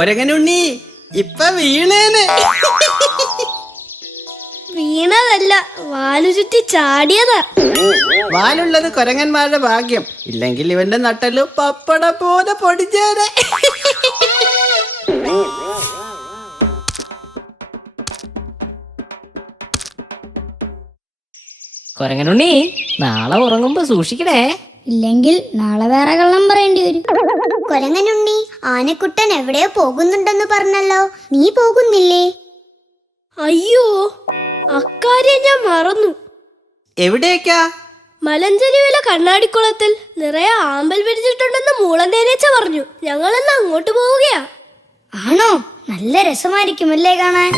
കൊരങ്ങനുണ്ണി ഇപ്പൊ വീണേന്. വീണതല്ല, വാലു ചുറ്റി ചാടിയതാ. വാലുള്ളത് കൊരങ്ങന്മാരുടെ ഭാഗ്യം, ഇല്ലെങ്കിൽ ഇവന്റെ നട്ടല് പപ്പട പോലെ പൊടിച്ചേരെ. കൊരങ്ങനുണ്ണി, നാളെ ഉറങ്ങുമ്പോ സൂക്ഷിക്കണേ, ഇല്ലെങ്കിൽ നാളെ വേറെ കള്ളം പറയേണ്ടി വരും. കൊരങ്ങനുണ്ണി, ആനക്കുട്ടൻ എവിടെയോ പോകുന്നുണ്ടെന്ന് പറഞ്ഞല്ലോ, നീ പോകുന്നില്ലേ? അയ്യോ, അക്കാര്യം ഞാൻ മറന്നു. എവിടേക്കാ? മലഞ്ചെരുവിലെ കണ്ണാടിക്കുളത്തിൽ നിറയെ ആമ്പൽ പിടിച്ചിട്ടുണ്ടെന്ന് മൂളൻ തേനീച്ച പറഞ്ഞു. ഞങ്ങളെന്ന് അങ്ങോട്ട് പോവുകയാ. ആണോ? നല്ല രസമായിരിക്കുമല്ലേ കാണാൻ.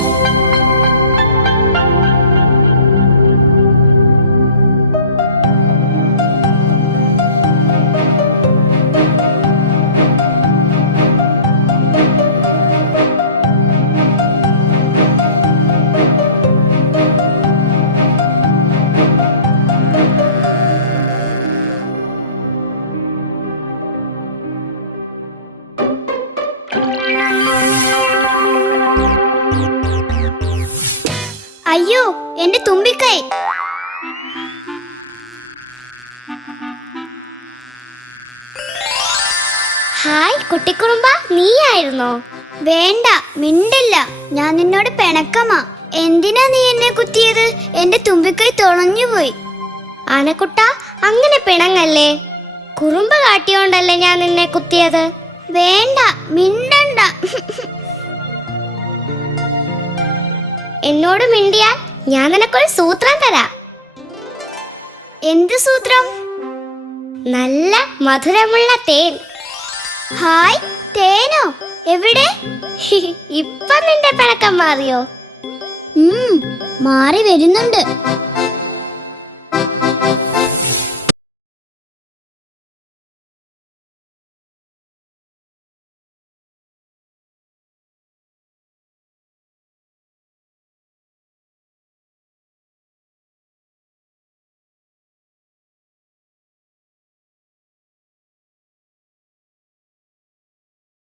അയ്യോ, എന്റെ തുമ്പിക്കൈ. ഹായ് കുട്ടിക്കുറുമ്പ, നീയായിരുന്നോ? വേണ്ട, മിണ്ടില്ല, ഞാൻ നിന്നോട് പിണക്കമാ. എന്തിനാ നീ എന്നെ കുത്തിയത്? എന്റെ തുമ്പിക്കൈ തുളഞ്ഞുപോയി. ആനക്കുട്ട, അങ്ങനെ പിണങ്ങല്ലേ. കുറുമ്പ് കാട്ടിയോണ്ടല്ലേ ഞാൻ നിന്നെ കുത്തിയത്. വേണ്ട, മിണ്ടണ്ട. എന്നോട് മിണ്ടിയാൽ ഞാൻ നിനക്കൊരു സൂത്രം തരാം. എന്ത് സൂത്രം? നല്ല മധുരമുള്ള തേൻ. ഹായ്, തേനോ? എവിടെ? ഇപ്പൊ നിന്റെ പിണക്കം മാറിയോ? മാറി വരുന്നുണ്ട്.